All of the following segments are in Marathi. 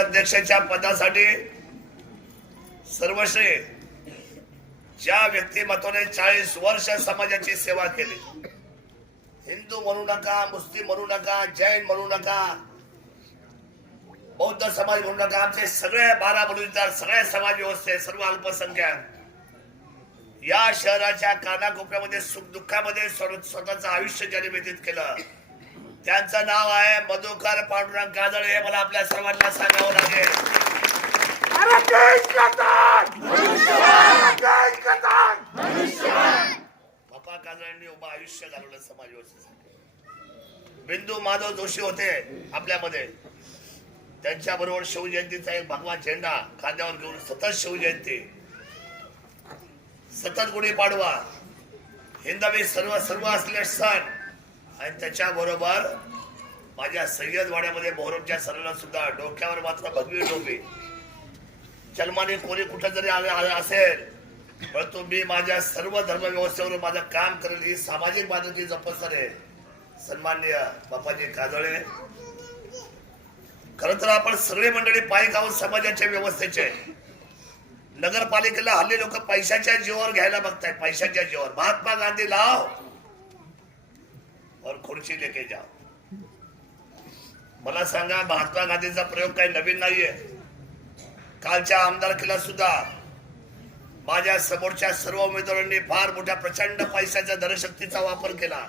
नगराध्यक्षाच्या पदासाठी सर्वश्रेय ज्या व्यक्तिमत्वाने 40 वर्ष समाजाची सेवा केली, हिंदू म्हणू नका, मुस्लिम म्हणू नका, जैन म्हणू नका, बौद्ध समाज म्हणू नका, आमचे सगळे 12 बलुतेदार, सगळे समाज व्यवस्थे, सर्व अल्पसंख्याक या शहराच्या कानाकोपऱ्यामध्ये सुखदुःखामध्ये स्वतःचं आयुष्य ज्यांनी व्यतीत केलं, त्यांचं नाव आहे मधुकर पांडुरंग काजळे. हे मला आपल्या सर्वांना सांगावं लागेल. बापा काजळेंनी उभं आयुष्य घालवलं समाज व्यवस्थेसाठी. बिंदू माधव जोशी होते आपल्यामध्ये, त्यांच्या बरोबर शिवजयंतीचा एक भगवा झेंडा खांद्यावर घेऊन सतत शिवजयंती, सतत गुढीपाडवा, हिंदवी सर्व असलेले सण, आणि त्याच्या बरोबर माझ्या सय्यदवाड्यामध्ये मोहरमच्या सणाला सुद्धा डोक्यावर मात्र भगवी टोपी. जन्माने कोणी कुठं जरी असेल, परंतु मी माझ्या सर्व धर्म व्यवस्थेवर माझं काम करेल ही सामाजिक बांधिलकी जपत आहे. सन्माननीय बापाजी काजळे, खरं तर आपण सगळे मंडळी पायी गाव समाजाच्या व्यवस्थेचे, नगरपालिकेला हल्ली लोक पैशाच्या जीवावर घ्यायला बघतायत. पैशाच्या जीवावर महात्मा गांधी लाव और खुर्ची लेके जाओ. मला सांगा, महात्मा गांधीचा प्रयोग काही नवीन नाहीये. कालच्या आमदारकीला सुद्धा माझ्या समोरच्या सर्व उमेदवारांनी फार मोठ्या प्रचंड पैशाच्या धनशक्तीचा वापर केला,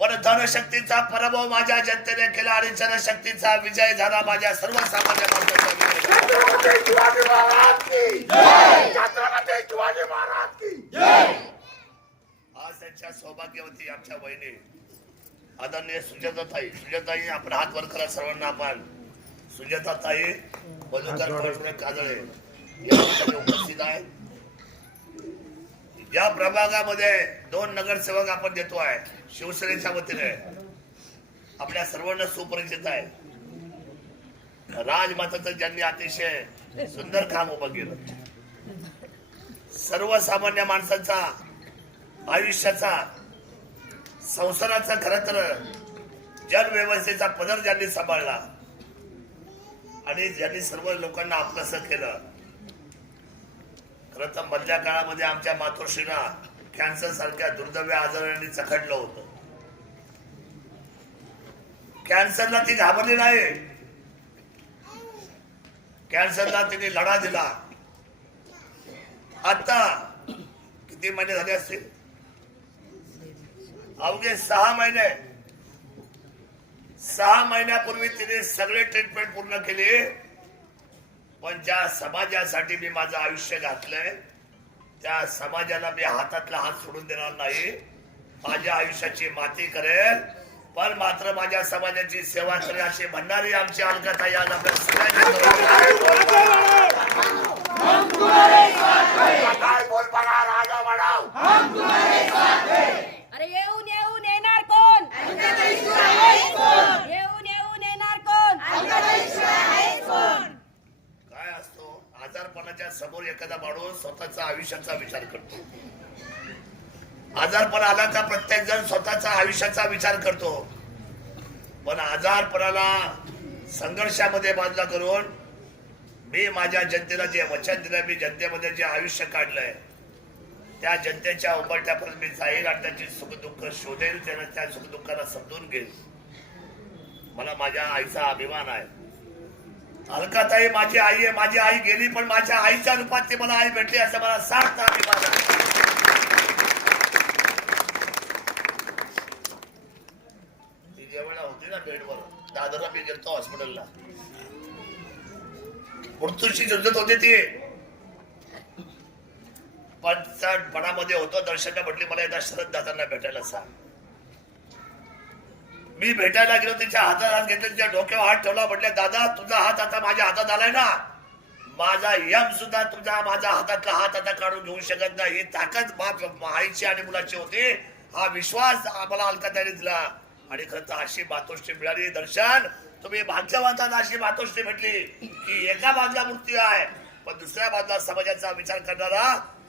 पण धनशक्तीचा पराभव माझ्या जनतेने केला आणि जनशक्तीचा विजय झाला माझ्या सर्वसामान्य माणसाचा. आज त्यांच्या सौभाग्यवती आमच्या वहिनी आदरणीय सुजाताताई, आपण हात वर करा सर्वांना. आपण सुजाताताई मधुकर पांडुरंग काजळे या ठिकाणी उपस्थित आहे. या प्रभागामध्ये 2 नगरसेवक आपण देतो आहे शिवसेनेच्या वतीने, आपल्या सर्वांना सुपरिचित आहे. राजमाताचं ज्यांनी अतिशय सुंदर काम उभं केलं, सर्वसामान्य माणसाचा आयुष्याचा, संसाराचा, खरं तर जन व्यवस्थेचा पदर ज्यांनी सांभाळला आणि ज्यांनी सर्व लोकांना आपलंसं केलं. खरं तर मधल्या काळामध्ये आमच्या मातोश्रीना कॅन्सर सारख्या दुर्दैवी आजारांनी चखडलं होतं. कॅन्सरला ती घाबरली नाही, कॅन्सरला तिने लढा दिला. आता किती महिने झाले असतील, अवघे 6 महिने. 6 महिन्यापूर्वी तिने सगळे ट्रीटमेंट पूर्ण केली, पण ज्या समाजासाठी मी माझं आयुष्य घातलंय त्या समाजाला मी हातातला हात सोडून देणार नाही. माझ्या आयुष्याची माती करेल, पण मात्र माझ्या समाजाची सेवा करेल अशी म्हणणारी आमची अलकाताई आज आपल्या सगळ्यांच्या. अरे येऊन येऊन येणार कोण? येऊन येऊन येणार कोण? काय असतो, आजारपणाच्या समोर एखादा माणूस स्वतःचा आयुष्याचा विचार करतो. आजारपण आला का प्रत्येक जण स्वतःचा आयुष्याचा विचार करतो, पण आजारपणाला संघर्षामध्ये बाजूला करून मी माझ्या जनतेला जे वचन दिलंय, मी जनतेमध्ये जे आयुष्य काढलंय त्या जनतेच्या उंबरठ्यापर्यंत मी जाईल आणि त्याची सुखदुःख शोधेल, त्यांना त्या सुखदुःखाला समजून घेईल. मला माझ्या आईचा अभिमान आहे. अलकाताई माझी आई आहे. माझी आई गेली, पण माझ्या आईच्या रूपात ती मला आई भेटली असं मला सार्थ अभिमान आहे. ती जेव्हा होती ना बेडवर, दादरला मी गेलतो हॉस्पिटलला, मृत्यूशी झुंजत होती ती. पणामध्ये होतो. दर्शनला म्हटली मला एकदा शरद दादांना भेटायला सांग. मी भेटायला गेलो, तिच्या हातात हात घेतले, तिच्या डोक्यावर हात ठेवला. म्हटले दादा तुझा हात आता माझ्या हातात आलाय ना, माझा यम सुद्धा तुझा माझ्या हातातला हात आता काढून घेऊ शकत नाही. ही ताकद आईची आणि मुलाची होती. हा विश्वास आम्हाला अलकाताईने दिला आणि खरं तर अशी मातोश्री मिळाली. दर्शन तुम्ही भाग्यवान, अशी मातोश्री भेटली की एका बाजूला मृत्यू आहे पण दुसऱ्या बाजूला समाजाचा विचार करणारा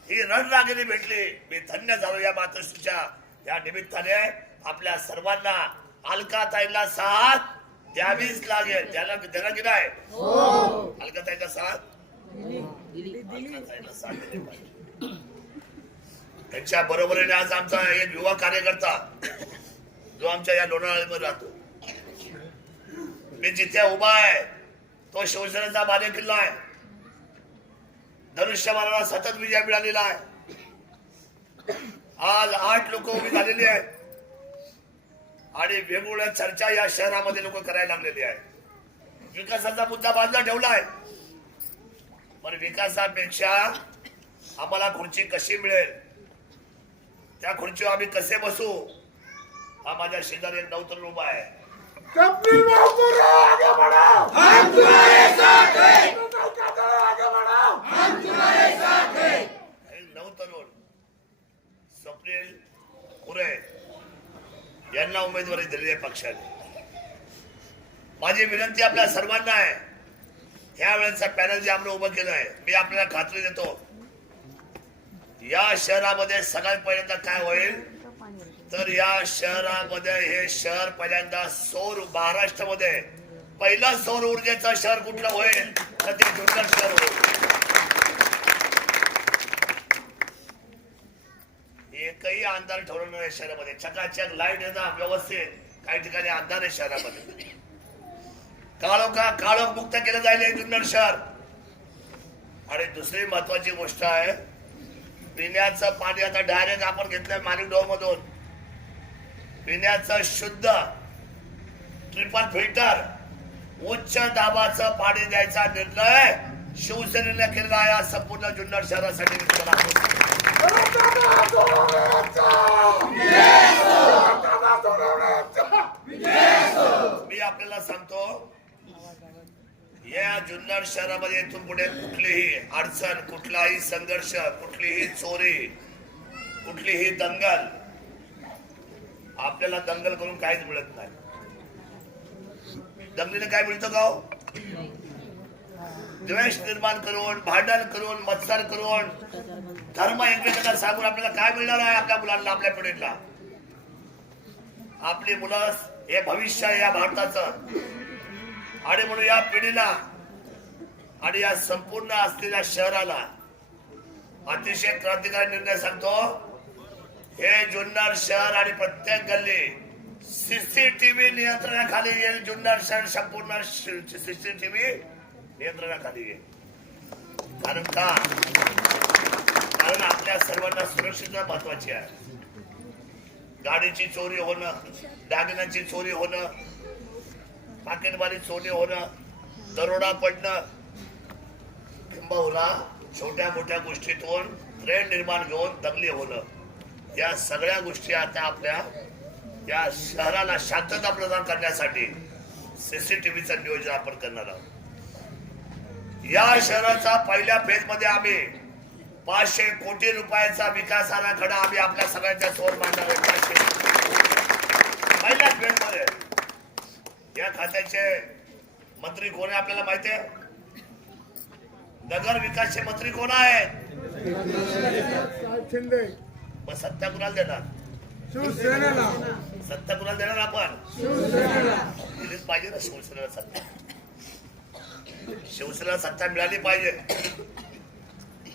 ही रणरागिणी भेटली. मी धन्य झालो या मातोश्रीच्या या निमित्ताने. आपल्या सर्वांना अलकाताईला साथ द्यावीच लागेल. त्याला त्याला की नाही अलकाताईला साथ अलकाताईला साथ दिली पाहिजे. त्यांच्या बरोबरीने आज आमचा एक युवा कार्यकर्ता जो आमच्या या लोणावळ्यामध्ये राहतो, मी जिथे उभा आहे तो शिवसेनेचा बाले किल्ला आहे. धनुष्यबाणाला सतत विजय मिळालेला आहे. आज 8 लोक उभी झालेली आहेत आणि वेगवेगळ्या चर्चा या शहरामध्ये लोक करायला लागलेली आहे. विकासाचा मुद्दा बाजूला ठेवलाय, पण विकासापेक्षा आम्हाला खुर्ची कशी मिळेल, त्या खुर्चीवर आम्ही कसे बसू, हा माझ्या शेजारी एक नवतरुण उभा आहे. कपिल भाऊ को आगे बढ़ाओ, हम तुम्हारे साथ हैं, आगे बढ़ाओ, हम तुम्हारे साथ हैं. नवतरुण स्वप्नील कुरे यांना उमेदवारी दिली आहे पक्षाने. माझी विनंती आपल्या सर्वांना आहे, ह्या वेळेचा पॅनल जे आपण उभं केलं आहे, मी आपल्याला खात्री देतो या शहरामध्ये सगळ्यात पहिल्यांदा काय होईल तर या शहरामध्ये हे शहर पहिल्यांदा सौर महाराष्ट्रामध्ये पहिलं सौर ऊर्जेचं शहर कुठलं होईल तर ते जुन्नर शहर होईल. एकही अंधार ठेवलं नाही शहरामध्ये, चकाचक लाईट येतात व्यवस्थित. काही ठिकाणी अंधार आहे शहरामध्ये, काळोख मुक्त केलं जाईल हे जुन्नर शहर. आणि दुसरी महत्वाची गोष्ट आहे, पिण्याचं पाणी आता डायरेक्ट आपण घेतलंय मालिकडोह मधून. पिण्याचं शुद्ध ट्रिपल फिल्टर उच्च दाबाचं पाणी द्यायचा निर्णय शिवसेनेने केलेला आहे. या संपूर्ण जुन्नर शहरासाठी मी आपल्याला सांगतो, या जुन्नर शहरामध्ये इथून पुढे कुठलीही अडचण, कुठलाही संघर्ष, कुठलीही चोरी, कुठलीही दंगल, आपल्याला दंगल करून काहीच मिळत नाही. दंगलीने काय मिळतं का हो? द्वेष निर्माण करून, भांडण करून, मत्सर करून, धर्म एकमेकांना सांगून आपल्याला काय मिळणार आहे? आपल्या मुलांना, आपल्या पिढीला. आपली मुलं हे भविष्य आहे या भारताचं. आणि म्हणून या पिढीला आणि या संपूर्ण असलेल्या शहराला अतिशय क्रांतिकारी निर्णय सांगतो. हे जुन्नर शहर आणि प्रत्येक गल्ली सीसीटीव्ही नियंत्रणाखाली येईल. जुन्नर शहर संपूर्ण सीसीटीव्ही नियंत्रणाखाली येईल. कारण का? कारण आपल्या सर्वांना सुरक्षितता महत्वाची आहे. गाडीची चोरी होणं, दागिन्यांची चोरी होणं, पाकिटमारी चोरी होणं, दरोडा पडणं, किंबहुना छोट्या मोठ्या गोष्टीतून ट्रेंड निर्माण घेऊन दंगली होणं, या सगळ्या गोष्टी आता आपल्या या शहराला शांतता प्रदान करण्यासाठी सीसीटीव्हीचं नियोजन आपण करणार आहोत. या शहराचा पहिल्या फेज मध्ये आम्ही 500 कोटी रुपयाचा विकास आराखडा आम्ही आपल्या सगळ्यांच्या समोर मांडणार आहोत. पहिल्या फेज मध्ये या खात्याचे मंत्री कोण आहे आपल्याला माहिती आहे? नगर विकासचे मंत्री कोण आहेत? मग सत्ता कुणाला देणार? सत्ता कुणाला देणार आपण? दिलीच पाहिजे ना शिवसेनेला सत्ता. शिवसेनेला सत्ता मिळाली पाहिजे.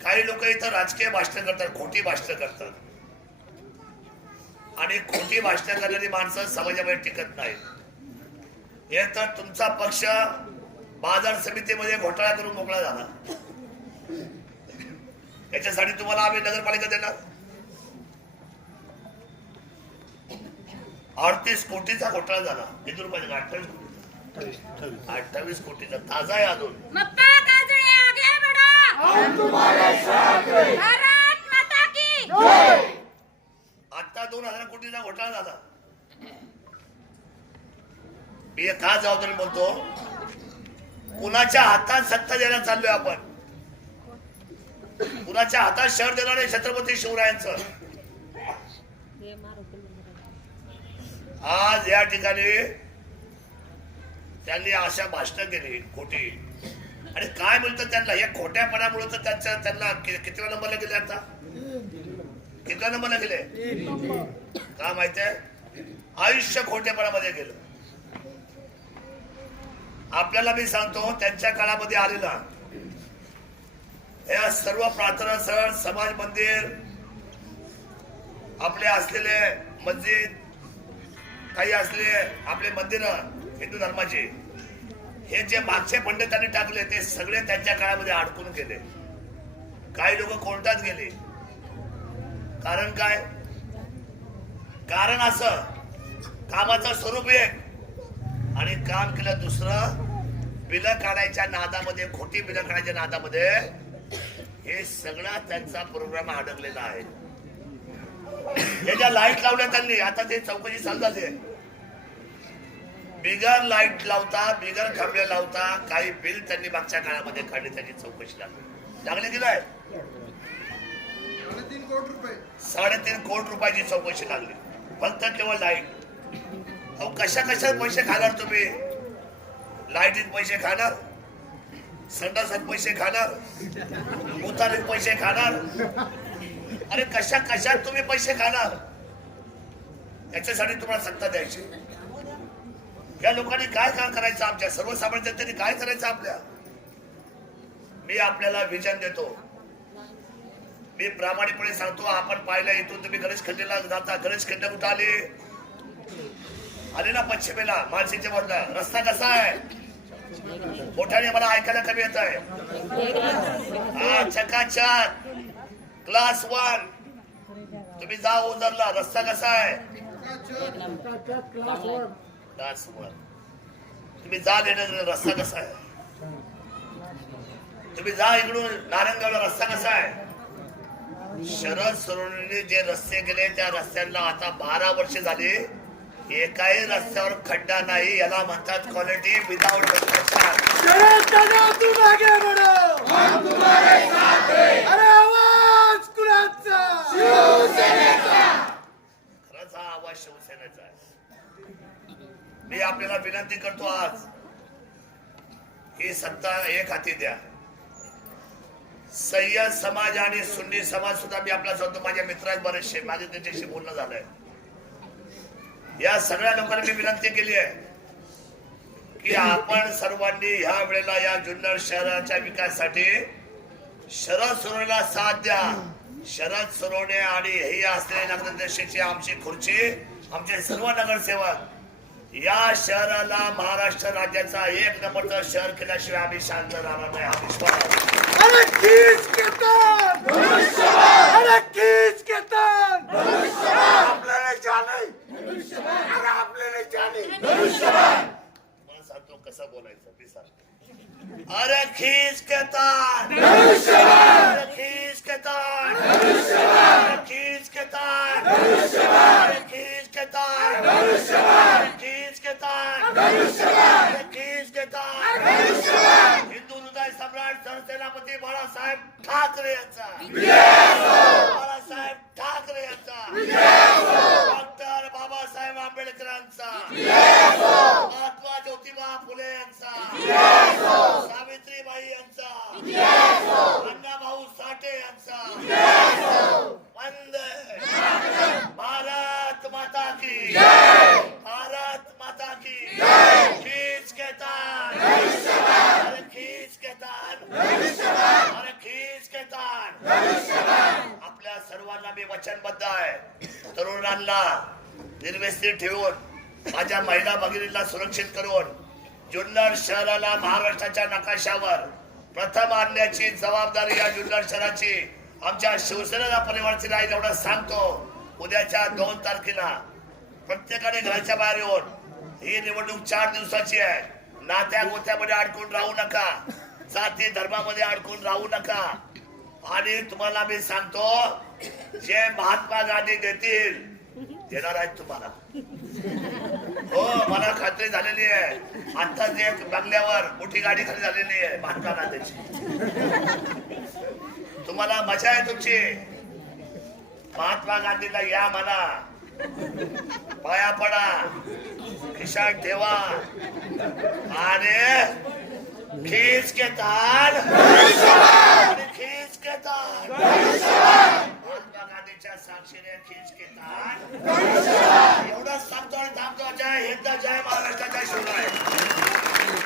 काही लोक इथं राजकीय भाषण करतात, खोटी भाषण करतात, आणि खोटी भाषण करणारी माणसं समाजामध्ये टिकत नाही. हे तर तुमचा पक्ष बाजार समितीमध्ये घोटाळा करून मोकळा झाला. याच्यासाठी तुम्हाला आम्ही नगरपालिका देणार? 38 कोटीचा घोटाळा झाला. किती रुपयाचा? 28 कोटीचा. ताजा आहे अजून. मप्पा काजळे आगे बढ़ो, हम तुम्हारे साथ हैं. भारत माता की जय. आता 2000 कोटीचा घोटाळा झाला. मी का जबाबदारी बोलतो? कुणाच्या हातात सत्ता देण्यात चाललोय आपण? कुणाच्या हातात शहर देणार आहे? छत्रपती शिवरायांचं. आज या ठिकाणी त्यांनी अशा भाषण केली खोटी, आणि काय मिळतं त्यांना? या खोट्यापणामुळे तर त्यांना कितव्या नंबरला गेले? आता कितव्या नंबरला गेले? का माहितीये? आयुष्य खोटेपणामध्ये गेलं. आपल्याला मी सांगतो त्यांच्या काळामध्ये आलेला या सर्व प्रार्थना स्थळ समाज मंदिर आपले असलेले मस्जिद काही असलेले आपले मंदिर हिंदू धर्माचे हे जे मागचे पंडितांनी टाकले ते सगळे त्यांच्या काळामध्ये अडकून गेले. काही लोक कोर्टात गेले. कारण काय? कारण असं कामाचं स्वरूप एक आणि काम केलं दुसरं. बिलं काढायच्या नादामध्ये खोटी बिलं काढायच्या नादामध्ये हे सगळा त्यांचा प्रोग्राम अडकलेला आहे. हे ज्या लाईट लावल्या त्यांनी आता ते चौकशी चालू झाली आहे. बिगर लाईट लावता बिगर खांबे लावता काही बिल त्यांनी मागच्या काळामध्ये काढले. त्याची चौकशी लागली की नाही? 3.5 कोटी रुपयाची चौकशी लागली फक्त केवळ लाईट. अहो कशा पैसे खाणार तुम्ही? लाईटीत पैसे खाणार, संडासात पैसे खाणार, उतारीत पैसे खाणार. अरे कशात तुम्ही पैसे खाणार? याच्यासाठी तुम्हाला सत्ता द्यायची. या लोकांनी काय काम करायचं? आमच्या सर्वसामान्य जनतेने काय करायचं आपल्या? मी आपल्याला विजन देतो. मी प्रामाणिकपणे सांगतो. आपण पाहिलं इथून तुम्ही गणेश खड्डेला जाता. गणेश खड्डे कुठं आले ना पश्चिमेला मानसिकच्या बाजूला. रस्ता कसा आहे? मोठ्याने मला ऐकायला कमी येत आहे. हा चकाचक क्लास 1. तुम्ही जा ओझरला. रस्ता कसा आहे? क्लास 1. तुम्ही जा लेण्याचा रस्ता कसा आहे? तुम्ही जा इकडून नारायणगावला. रस्ता कसा आहे? शरद सोनवणेने जे रस्ते केले त्या रस्त्यांना आता 12 वर्ष झाली. एकाही रस्त्यावर खड्डा नाही. याला म्हणतात क्वालिटी विदाउट कन्स्ट्रक्शन. खरंच हा आवाज शिवसेनेचा आहे. मी आपल्याला विनंती करतो आज ही सत्ता एक हाती द्या. सय्यद समाज आणि सुन्नी समाज सुद्धा मी आपला सांगतो. माझ्या मित्रांत बरेचसे माझे त्यांच्याशी बोलणं झालंय. या सगळ्या लोकांना मी विनंती केली आहे की आपण सर्वांनी ह्या वेळेला या जुन्नर शहराच्या विकासासाठी शरद सोनवणेला साथ द्या. शरद सोनवणे आणि हे असलेले नगराध्यक्षाची आमची खुर्ची, आमचे सर्व नगरसेवक या शहराला महाराष्ट्र राज्याचा 1 नंबरचं शहर केल्याशिवाय आम्ही शांत राहणार नाही. हा विश्वास सांगतो कसं बोलायचं मी सांगतो. अरे खींच के तार, खींच के तार, खींच के तार, खींच के तार, खींच के तार, खींच के तार. हिंदू हृदय सम्राट सरसेनापती बाळासाहेब ठाकरे यांचा, बाळासाहेब ठाकरे यांचा, डॉक्टर बाबासाहेब आंबेडकरांचा, महात्मा ज्योतिबा फुले यांचा, सावित्रीबाई यांचा, अण्णाभाऊ साठे यांचा. वंदे भारत माता की, भारत माता की. खींच के तार, अरे खींच के तार, अरे खींच के तार. आपल्या सर्वांना मी वचनबद्ध आहे. तरुणांना निर्व्यसनी ठेवून माझ्या महिला भगिनींना सुरक्षित करून जुन्नर शहराला महाराष्ट्राच्या नकाशावर प्रथम आणण्याची जबाबदारी या जुन्नर शहराची आमच्या शिवसेनेला परिवाराची राहील एवढं सांगतो. उद्याच्या 2 तारखेला प्रत्येकाने घराच्या बाहेर येऊन, ही निवडणूक 4 दिवसाची आहे. नात्या गोत्यामध्ये अडकून राहू नका. जाती धर्मामध्ये अडकून राहू नका. आणि तुम्हाला मी सांगतो जे महात्मा गांधी देणार आहेत तुम्हाला. हो मला खात्री झालेली आहे. आता जे बंगल्यावर मोठी गाडी खाली झालेली आहे महात्मा गांधीची. तुम्हाला मजा आहे तुमची. महात्मा गांधीला या म्हणा, पाया पडा, खिशात ठेवा आणि खींच के तार, खींच के तार. महात्मा गांधीच्या साक्षीने खींच के तार. एवढंच सांगतो आणि थांबतो. जय हिंद, जय महाराष्ट्र, जय शिवराय.